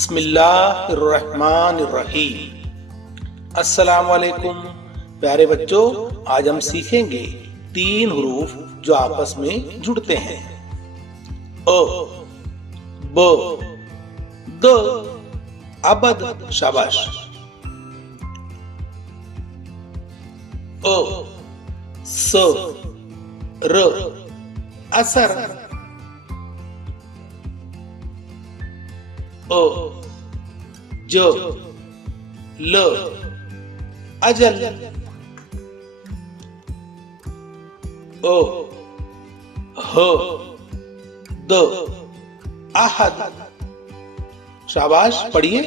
बिस्मिल्लाहिर्रहमानिर्रहीम। अस्सलामुअलैकुम प्यारे बच्चों, आज हम सीखेंगे 3 हरूफ जो आपस में जुड़ते हैं। अ, ब, द, अबद। शाबाश। अ, स, र, असर। अ, ज, ल, अजल। अ, ह, द, अहद। शाबाश, पढ़िए।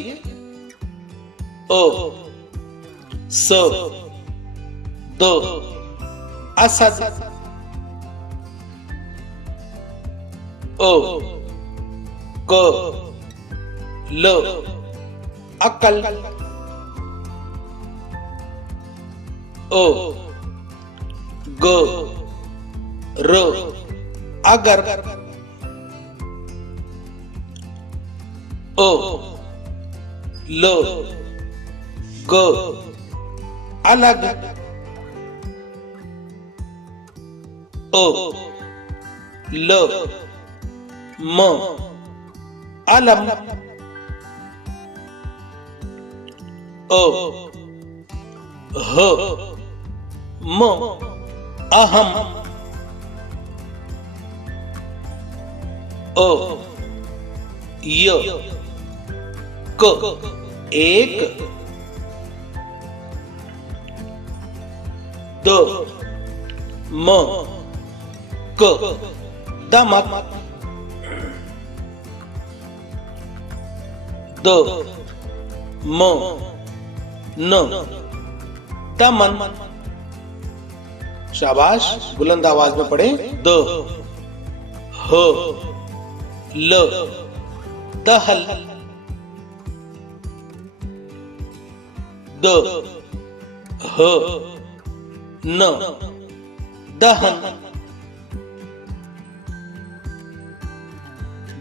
अ, स, द, असद। अ, क, ल, अकल। अ, ग, र, अगर। अ, ल, ग, अलग। अ, ल, म, अलम। अ, ह, म, अहम। अ, य, क, एक। द, म, क, दमक। द, म, न, दमन। शाबाश, बुलंद आवाज में पढ़े। द, ह, ल, दहल। द, ह, न, दहन।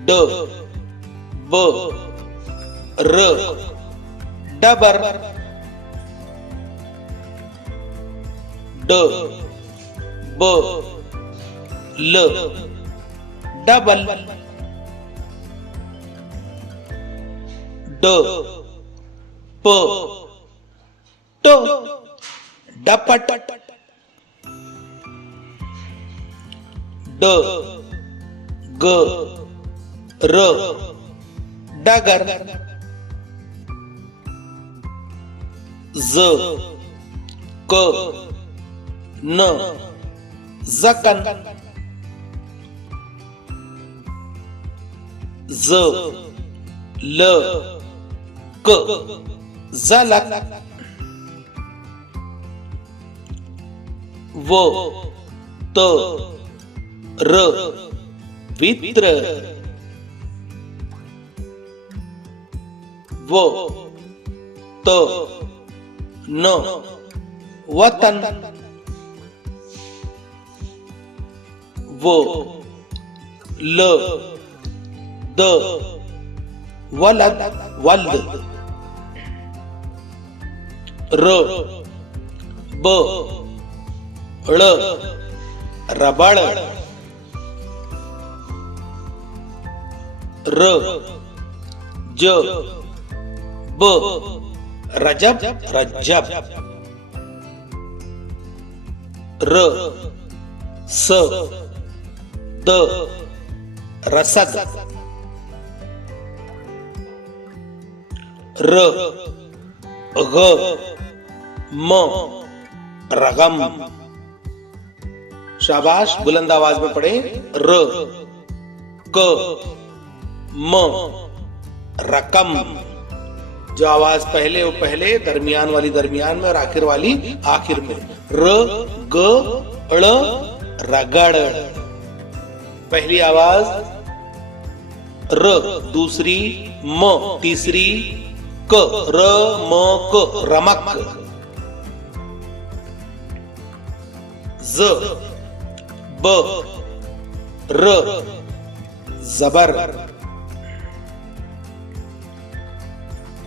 ड, ब, र, डबर। ड, ब, ल, डबल। ड, प, ट, डपट। ड, ग, र, डगर। ज, क, न, जकन। ज, ल, क, जलक। व, त, र, वित्र। व, त, न, वतन। व, ल, द, वलद, वल्द। र, ब, ळ, रबड़। र, ज, ब, रजब, रज्जब। र, स, द, रसद। र, ग, म, रगम। शाबाश, बुलंद आवाज में पढ़े। र, क, म, रकम। जो आवाज पहले वो पहले, दरमियान वाली दरमियान में और आखिर वाली आखिर में। र, ग, ड़, रगड़। पहली आवाज र, दूसरी म, तीसरी क, र, म, क, रमक। ज, ब, र, जबर।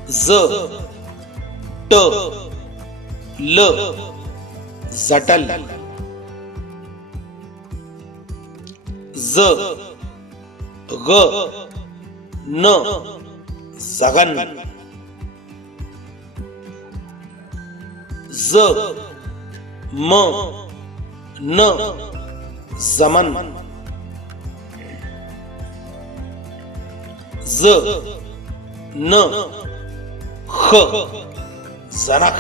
ज ट ल जटल, ज ग न जगन, ज म न जमन, ज न ख जनख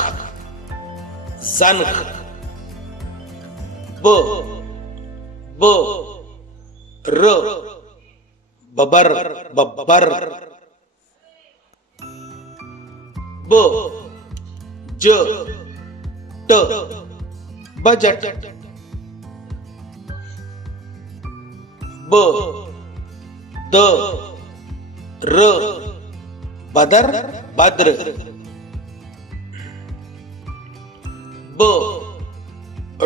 जनख, ब ब र बबर बब्बर, ब ज ट बजट, ब द र बदर बद्र, ब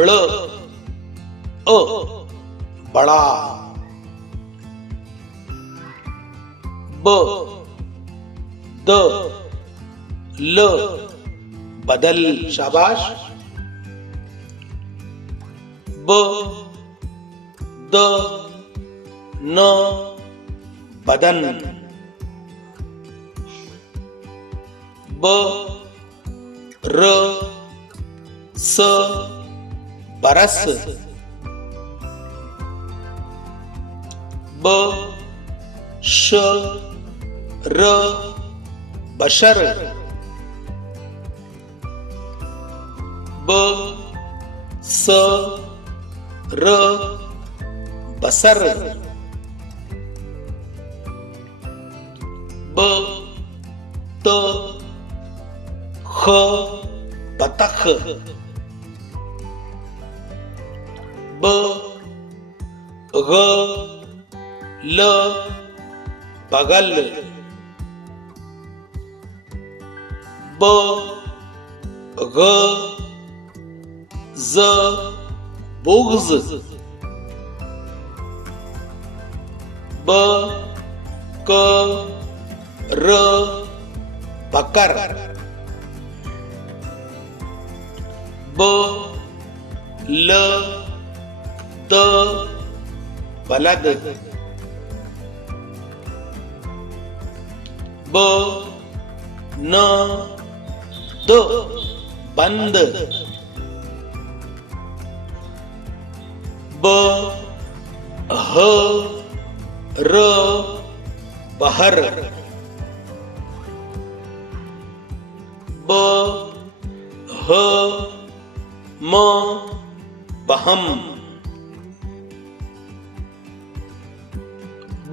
ळ अ बड़ा, ब द ल बदल, शाबाश, ब द न बदन, ब र स बरस, ब श र बशर, ब स र बसर, ब त ख बतख, ब ग ल बगल, ब ग ज बुग़्ज़, ब क र बकर, ब ल द बलद, ब न द बंद, ब ह र बहर, ब ह म बहम,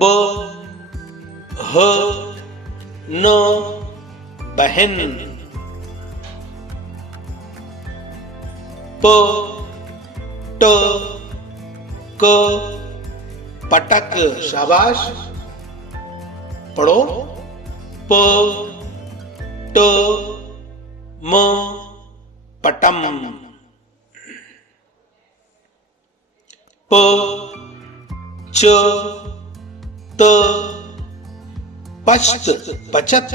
ब ह न बहन, प ट क पटक, शाबाश, पढ़ो, प ट म पटम, प च त पश्त पचत,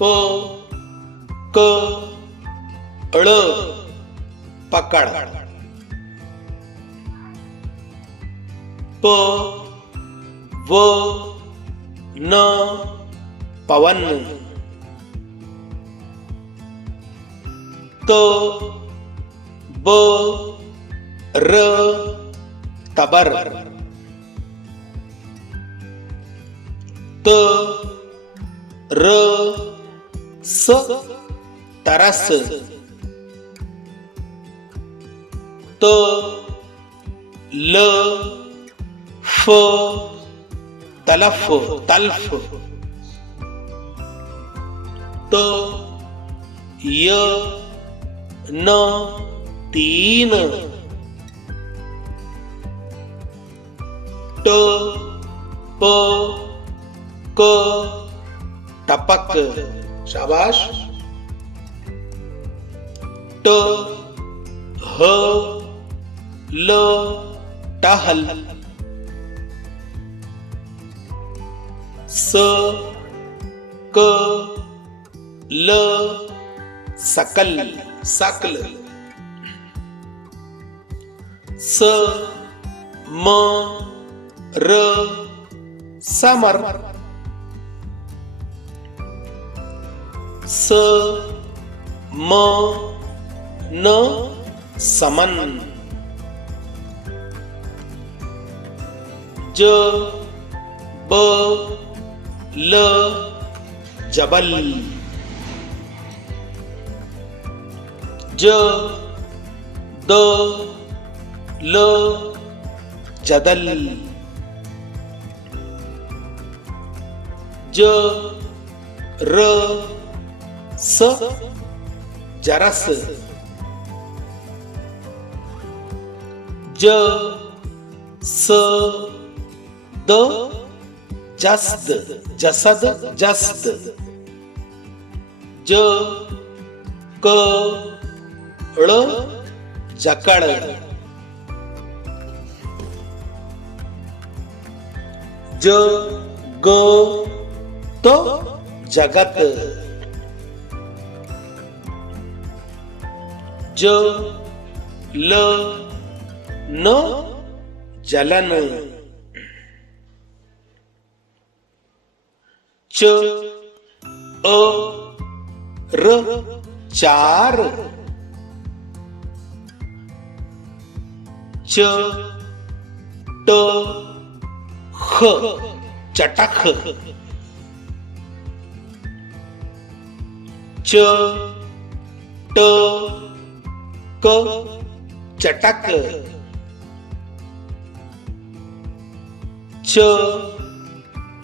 प क ळ पकड़, प व न पवन, त ब र तबर, त र स तरस, त ल फ तलफ तल्फ, त य न तीन, ट प क टपक, शाबाश, ट ह ल टहल, स क ल सकल सकल, स म र समर, स म न समन, ज ब ल जबल, ज द ल जदल, ज र स जरस, ज स द जस्द जसद जस्द, ज क ळ जकड़, ज ग तो जगत, ज ल न जलन, च अ र चार, च ट ख चटख, च ट क चटक, च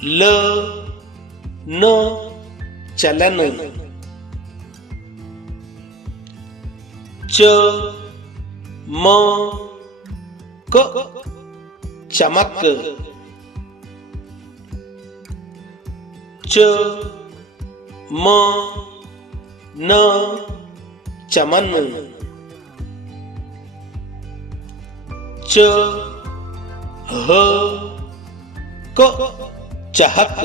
ल न चलन, च म क चमक, च म न चमन, च ह क चहक,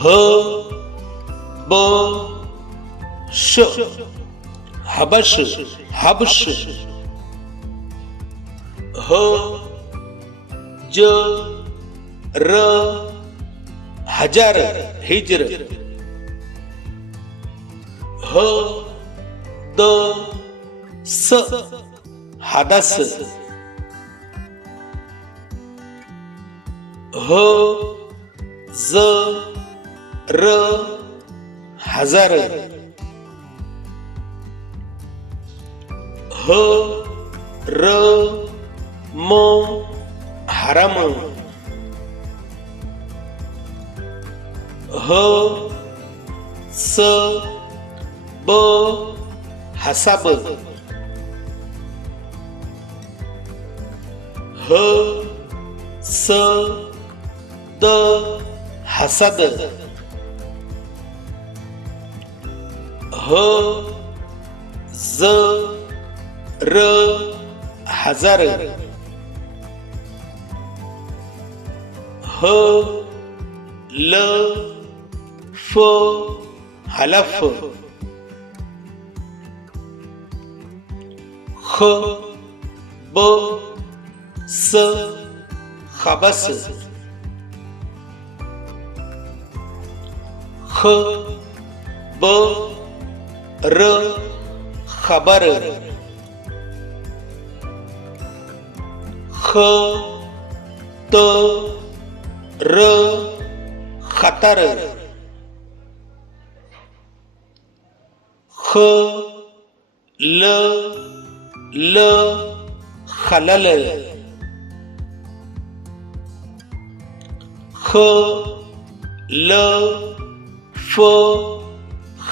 ह ब श हबश हबश, ह ज र हजर हिजर, ह द स हदस, ह ज र हजर, ह र म हरम, ह स ब हसब, ह स द हसद, ह ज र हजर, ह ल फ हलफ, ख ब स खबस, ख ब र खबर, ख त र खतर, ख ल ल खलल, ख ल फ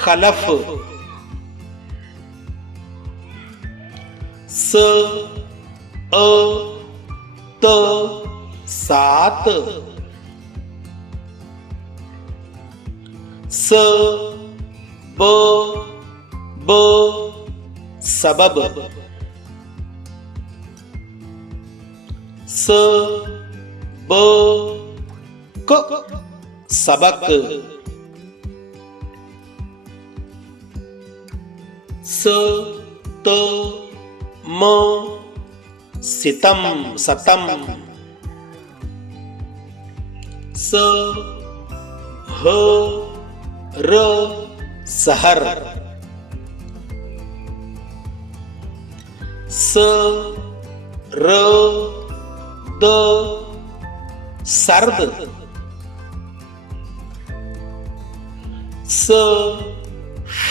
खलफ, स अ त सात, स ब ब सबब, स ब क सबक, स त म सितम सतम, स ह र सहर, स र द सर्द, स फ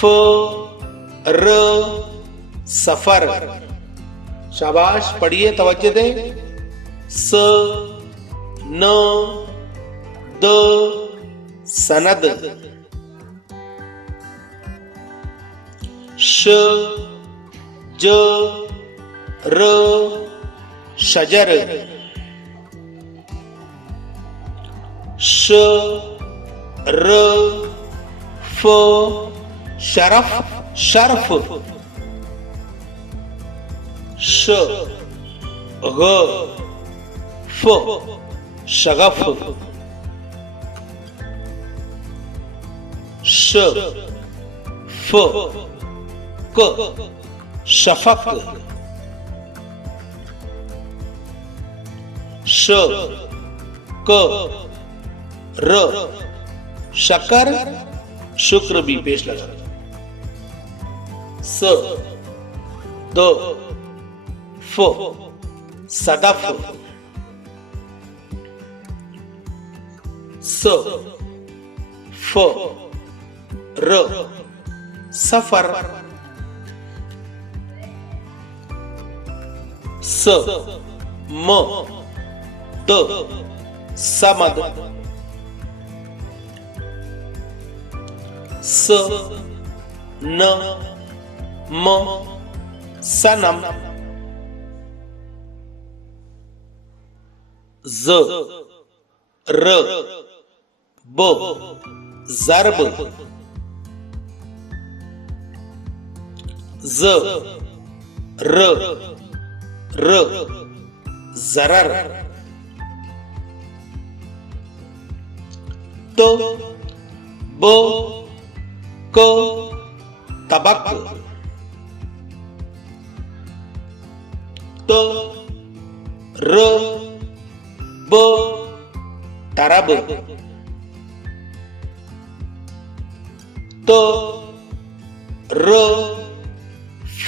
र सफर। शाबाश, पढ़िए, तवज्जो दें। स न द सनद, श ज र शजर, श र फ शरफ शर्फ, श ग फ शगफ, श फ क शफक, श क र शकर, शुक्र भी पेश लगा, स द फ सदफ, स फ र सफर, स म द समद, स न म सनम, ज र ब ज़र्ब, ज र र ज़रर, त ब क तबक, त र ब तरब, त र फ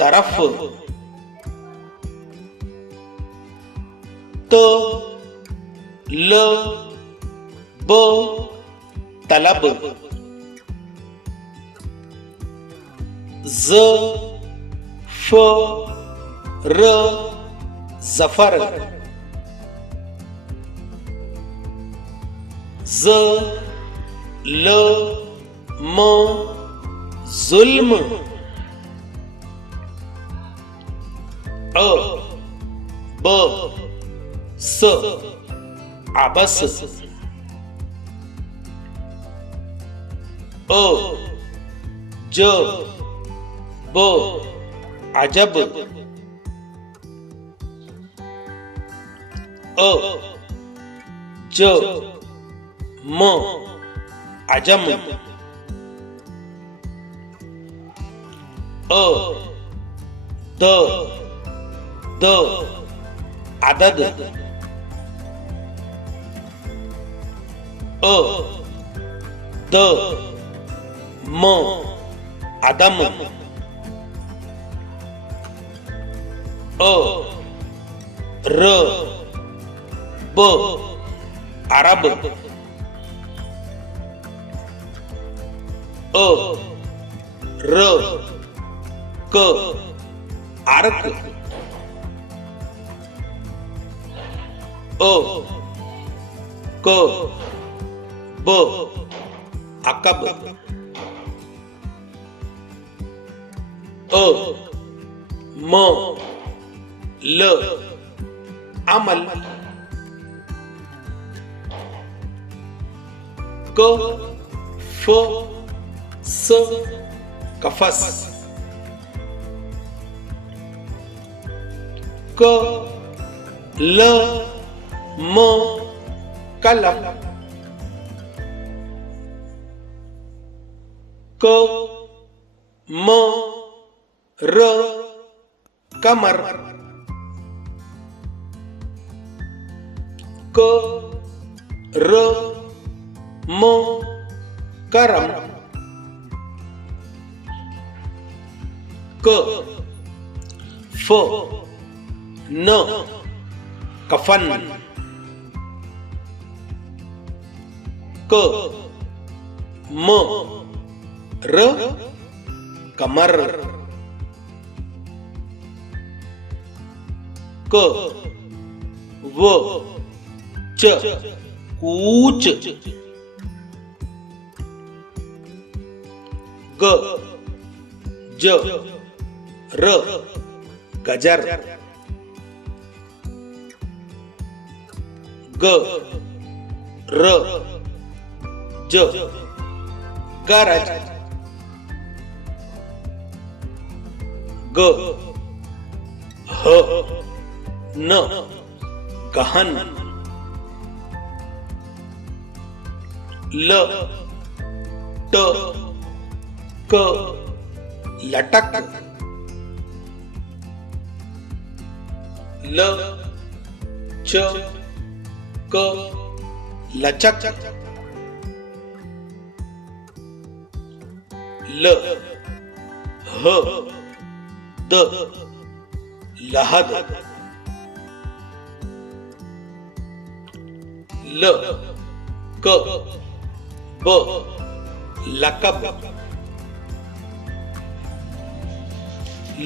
तरफ, त ल ब तलब, ज फ र जफर, ज ल म जुल्म, अ ब स अबस, अ ज ब अजब, अ ज म अजम, अ द द अदद, अ द म अदम, अ र ब अरब, अ र क अर्क, अ क ब अकब, अ म ल अमल, क फ स कफस, क ल म कलम, क म र कमर, क र म करम, क फ न कफन, क म र कमर, क व च कूच, ग ज र गजर, ग र ज गरज, ग ह न गहन, ल ट क लटक, ल च क लचक, ल ह द लहद, ल क ब लकब,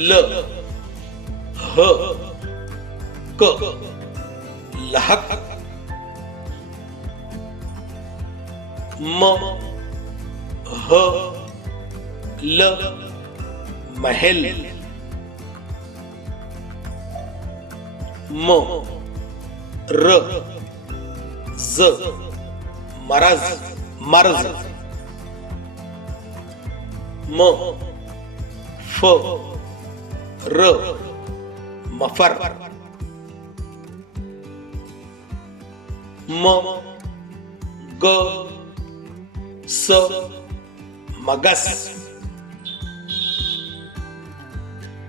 ल ह क लहक, म ह ल महल, म र ज मरज मर्ज, म फ र मफर, म ग स मगस,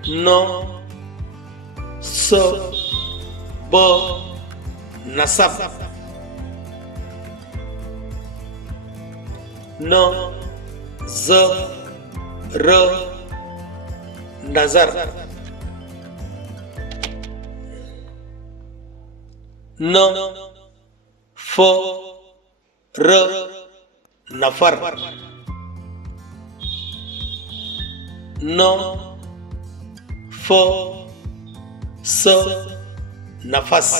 न स ब नसब, न ज र नजर, न फ र नफर, न फ स नफस,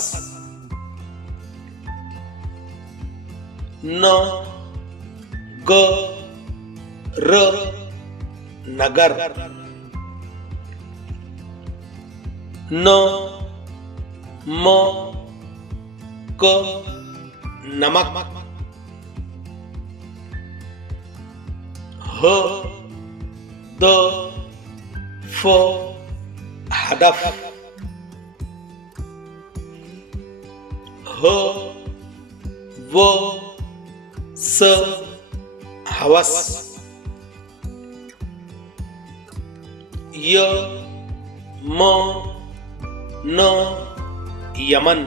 न ग र नगर, न म क नमक, ह द फ हदफ, ह व स हवस, य म न यमन,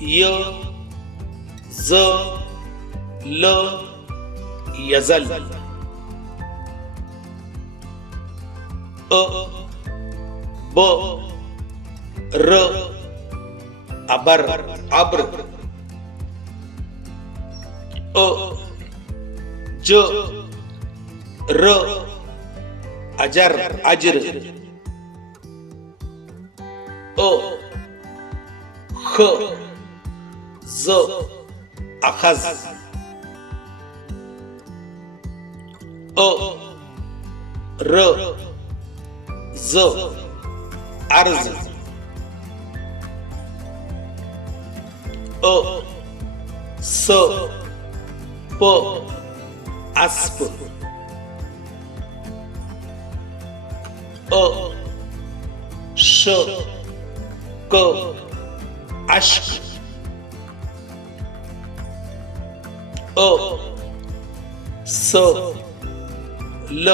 य ज ल यजल, अ ब र अबर अब्र, अ ज र अजर अजर, अ ख ज अखज, अ र ज अर्ज, अ स प अस्प, अ श क अश्क, अ स ल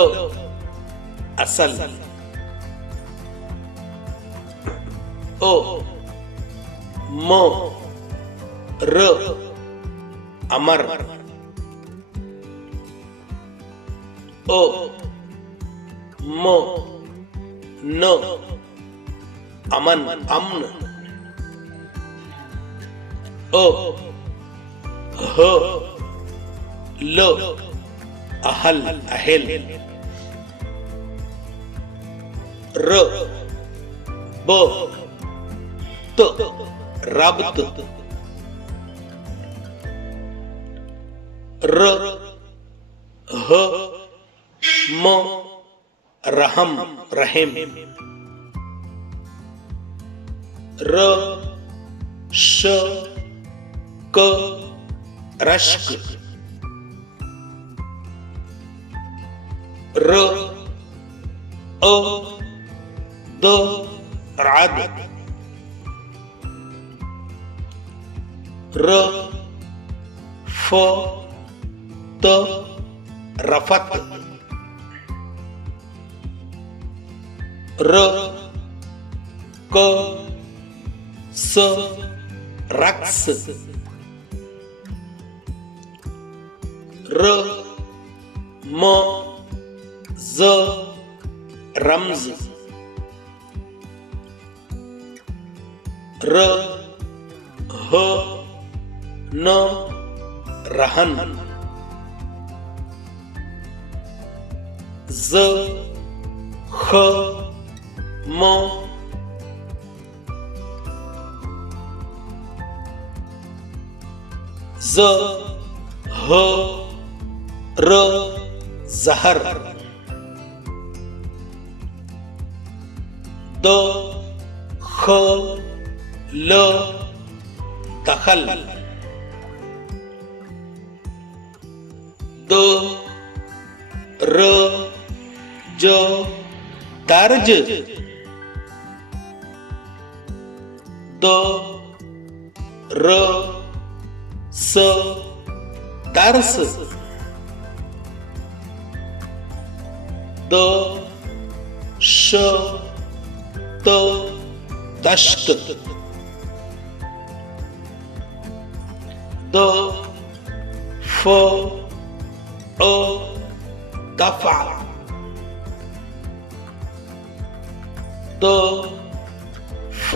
असल, अ म र अमर, अ म न अमन अम्न, अ ह ल अहल अहेल, र ब त रब्त, र ह म रहम रहम, र श क रश्क, र अ द राद, र फ त रफत, र क स रक्स, र म ज रमज, र ह न रहन, ज ख म ज ह र जहर, द ख ल दखल, द र ज दर्ज, द र स दर्स, द श त दश्त, द फ अ दफा, द फ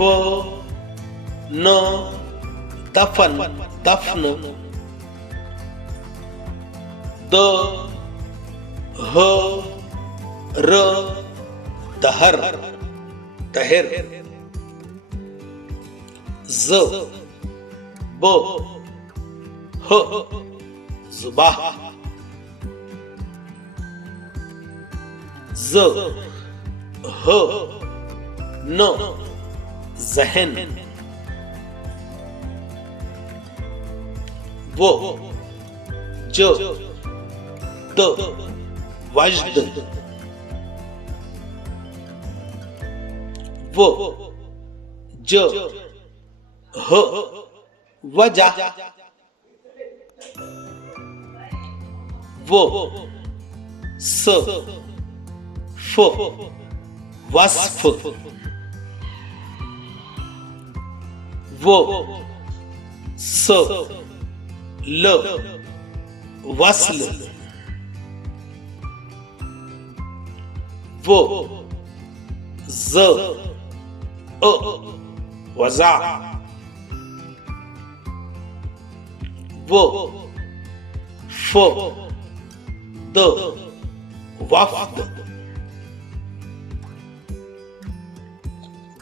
न दफन दफन, द ह र दहर तहर, ज ब ह जुबाह, ज ह न जहन, वो ज द वजद, वो ज ह वजा, वो स फ वस्फ, वो स ल वस्ल, वो ज अ वजा, वो फ द वफ्द,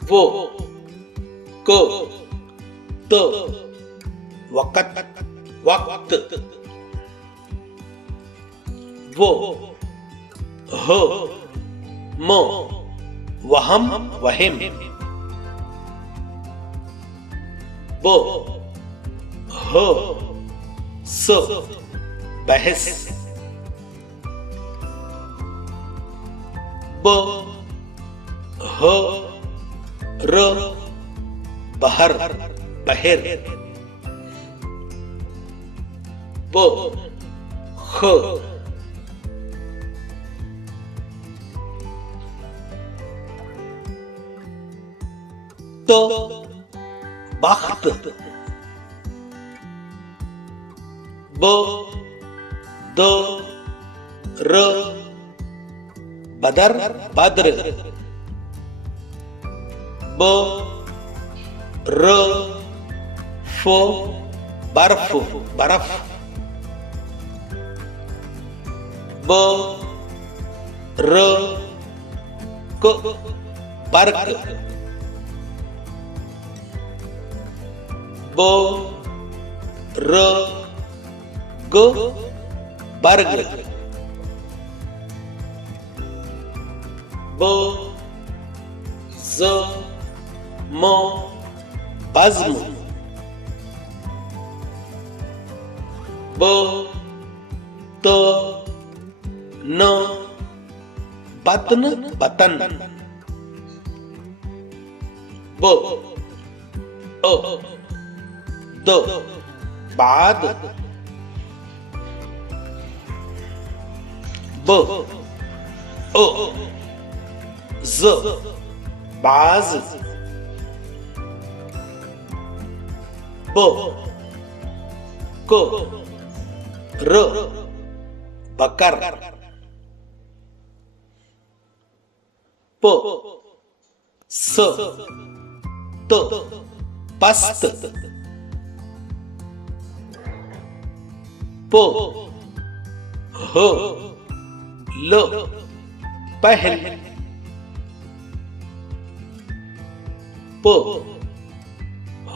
वो क त वक़्त वक्त, वो ह म वहम वहिम, वो ह स बहस, ब ह र बहर, बहिर, ब ख तो बख्त, ब द र बदर बद्र, ब र फ बर्फ बर्फ, ब र क बर्क, ब र ग बर्ग, ब ज म बज्म, ब त न बतन बतन, ब अ द बाद, ब अ ज बाज, ब क र बकर, प स त पस्त, प ह ल पहल, प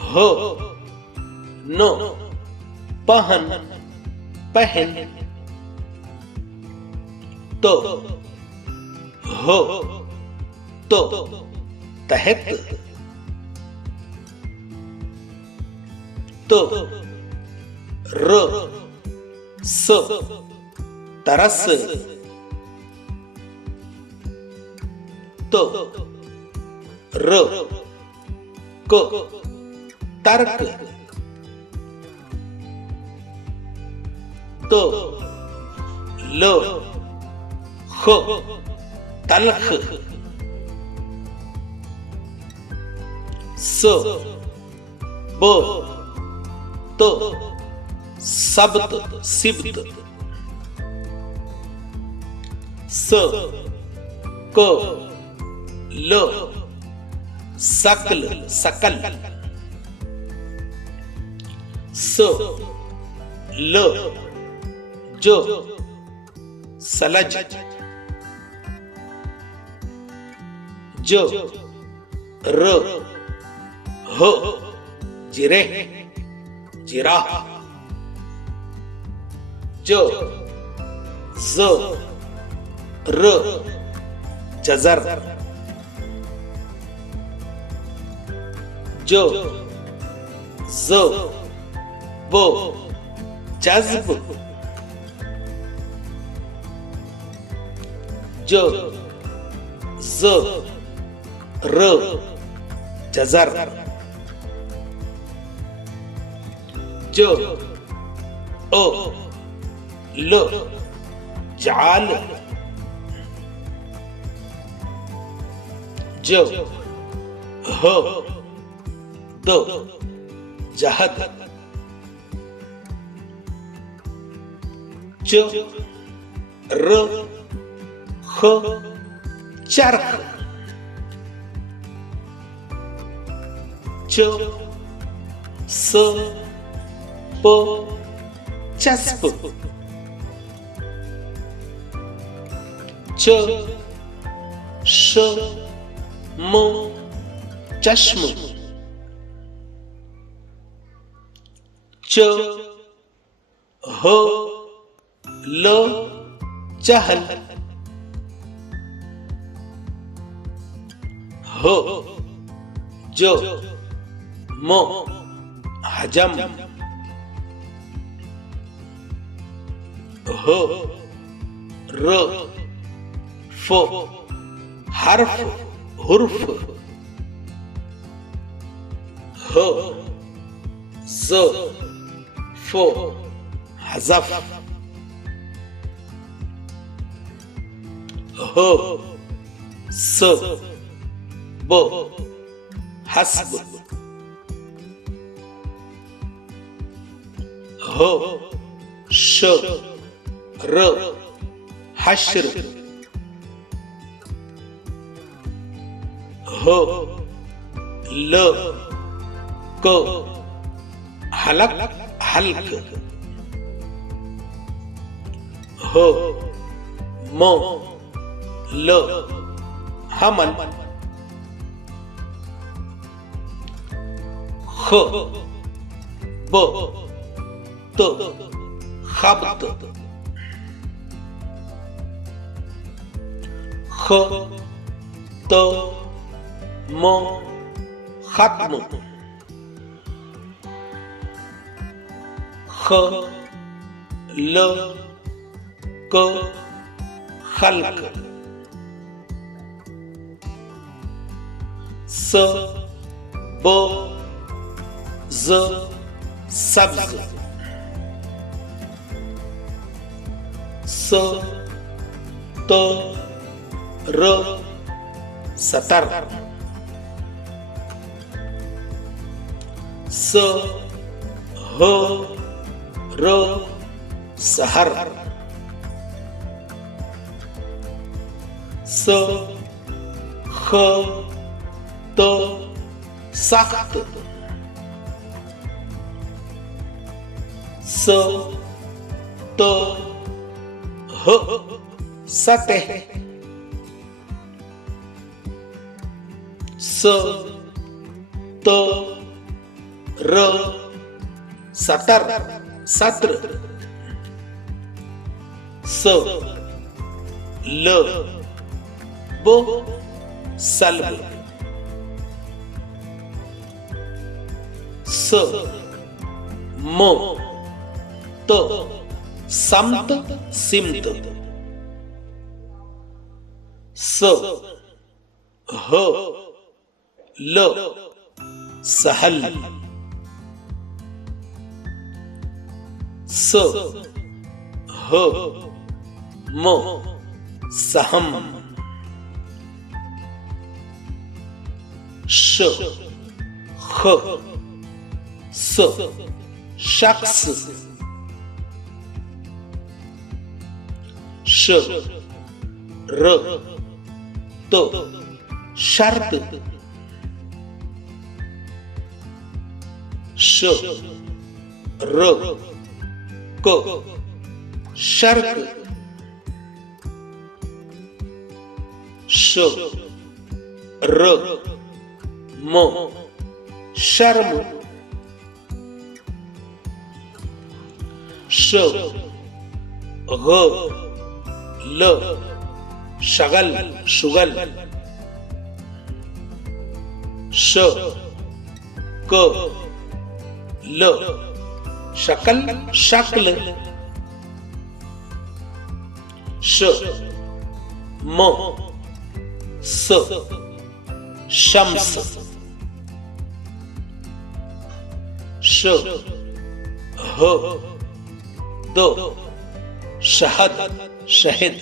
ह न पहन पहन, त ह तो तहत, तो र स तरस, तो र क तर्क, तो ल ख तलख, स ब त सब्त सिब्त, स क ल सकल सकल, स ल जो सलज, जो र ह जिरे जिरा, जो ज र जजर, जो ज ब जज्ब, जो ज र जजर, जो अ ल जाल, जो ह द जहद, जो र ख चरख, जो स प चस्प, च श म चश्म, च ह ल चहल, ह जो म हजम, ह र फ हर्फ हुर्फ, ह ज फ हज़फ, ह स ब हस्ब, ह श र हश्र, ह ल क हलक हल्क, ह म ल हमल, ख ब त खब्त, ख त म खत्म, ख ल क खल्क, स ब ज सब्ज, स त र सतर, स ह र सहर, स ख त सख्त, स त ह सतह, स त र सतर सत्र, स ल ब सल्ब, स म त समत सिमत, स ह ल सहल, स ह म सहम, श ख स शख्स, श र त शर्त, श र क शर्क, श र म शर्म, श ग ल शगल शुगल, श क ल शकल शक्ल, श म स शम्स, श ह द शहद शहद,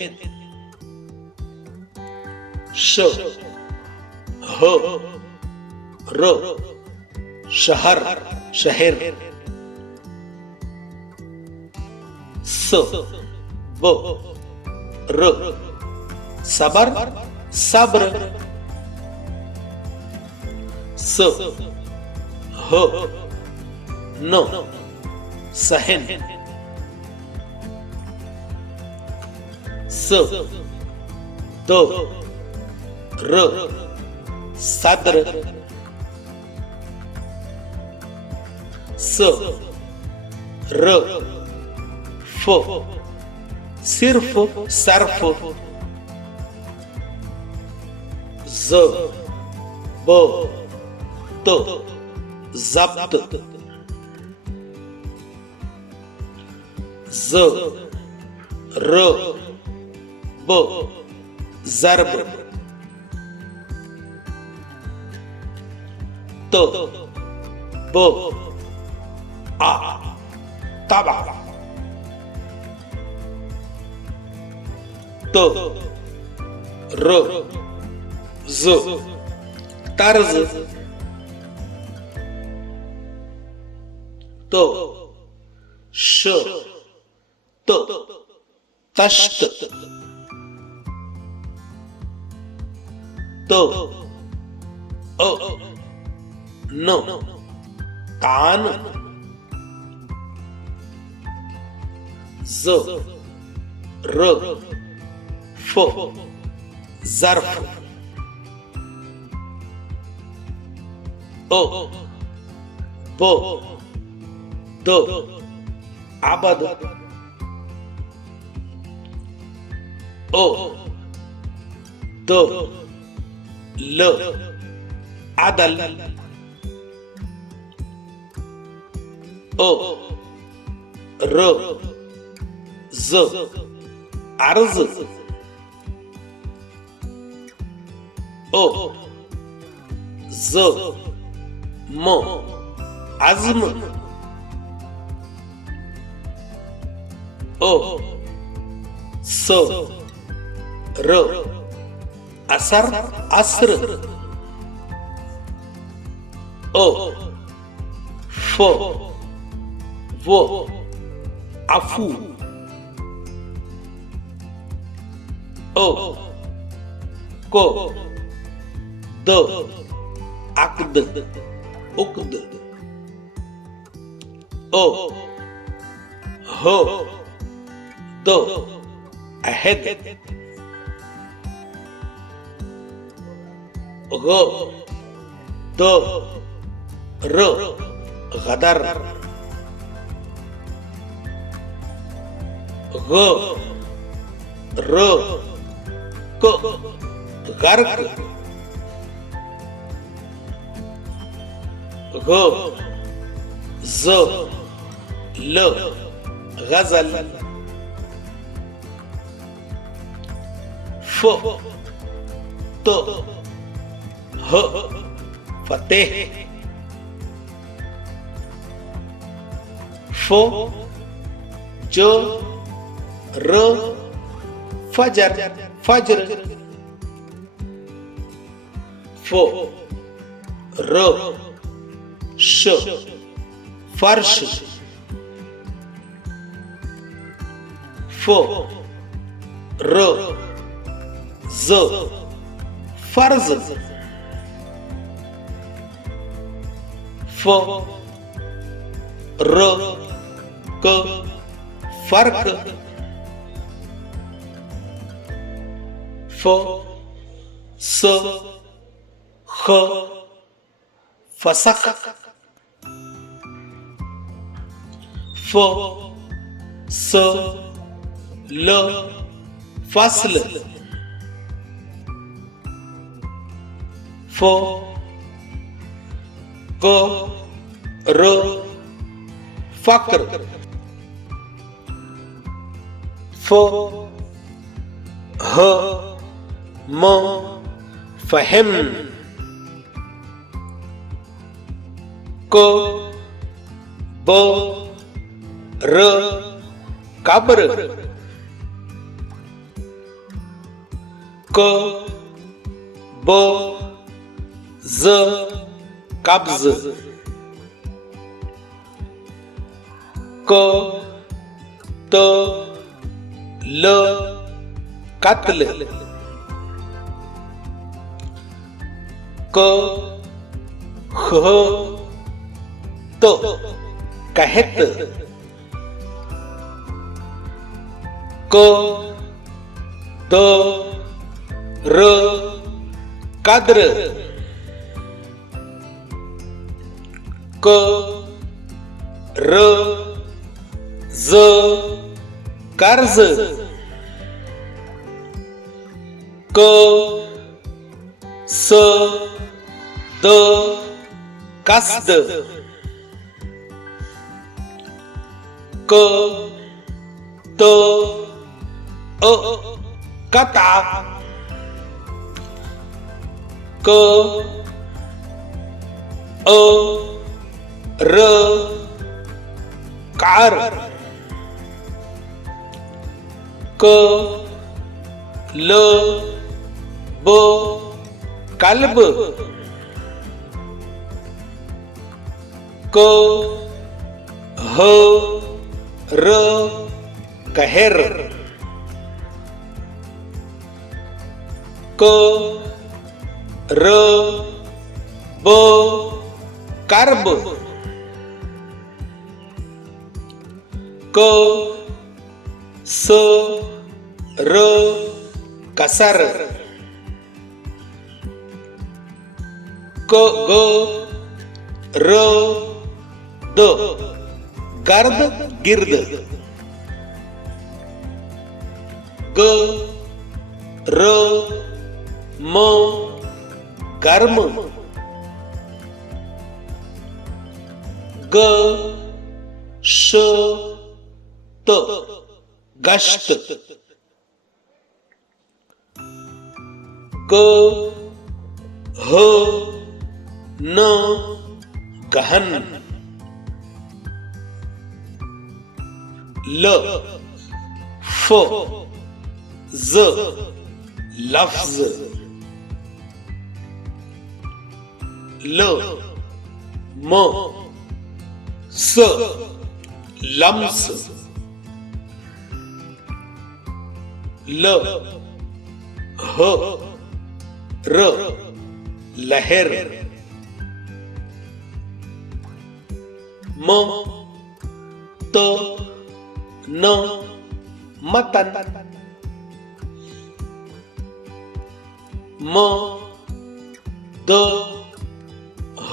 श ह र शहर शहर, स ब र सबर सब्र, स ह न सहन, स द र सद्र, स र फ सिर्फ सर्फ, ज ब त जब्त, ज र ब ज़र्ब, त ब आ ताबा तो र ज तर्ज तो श तो तश्त तो अ न तान ज र फ ज़र्फ ओ बो दो आबद ओ दो ल आदल ओ र ज अर्ज ओ ज म अज़्म ओ स र असर अस्र ओ फ वो अफू ओ को द अक्द उक्द ओ हो दो अहद गो दो र गदर ग र को गर्क ग ज ल गजल फ तो ह फतेह फ जो र फजर फजर फ र श फर्श फ र ज फर्ज फ र क फर्क फ स ख फसख फ स ल फसल फ क र फक्र फ ह म फहम क ब र कब्र क ब ज कब्ज क त ल कत्ल क ख तो कहत क द र कद्र क र ज कर्ज क स द कसद क त अ कता क अ र कार, क ल ब कल्ब, क ह र कहर, क र ब कर्ब, क स र कसर, क ग र द गर्द गिर्द, ग र म गर्म, ग श त गश्त, ग ह न गहन, ल फ ज लफ्ज, ल म स लम्स, ल ह र लहर, म त न मतन, म द ह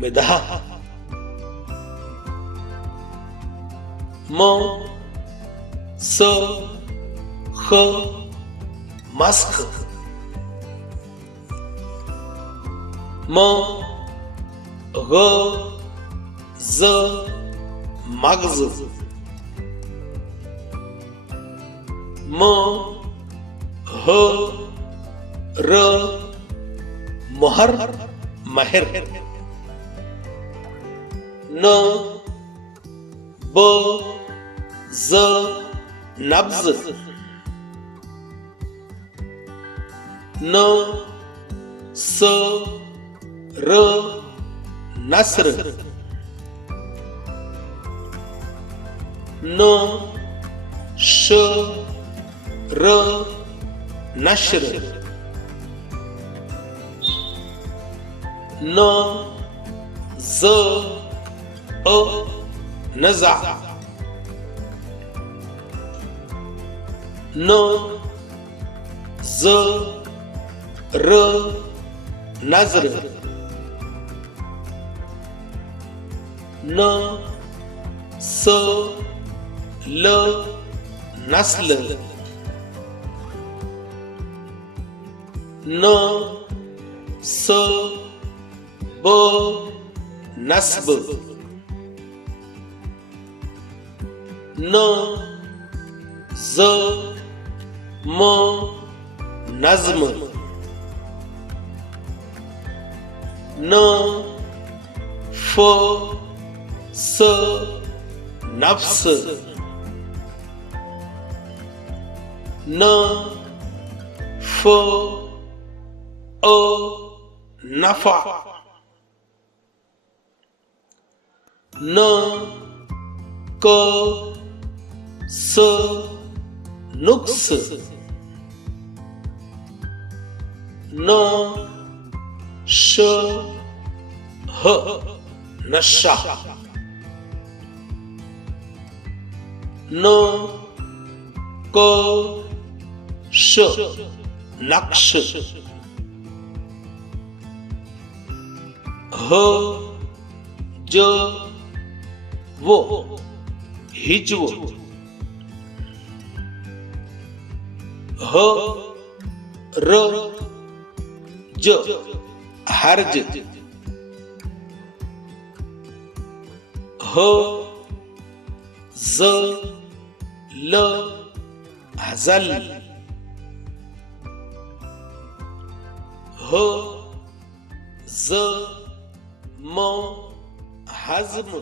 मिधा, म स ख मस्क, म ग ज मगज, म ह र मोहर महर, न ब ज नब्ज, न स र नस्र, न श र नश्र, न ज अ नज़ा, न ज र नजर, न स ल नस्ल, न स ब नस्ब, न ज म नज्म, न फ स नफ्स, न फ अ नफा, न क स नुक्स, न श ह नशा, न क श नक्श, ह ज वो हिजव, ह र ज हर्ज, ह ज ल हजल, ह ज म हज़्म,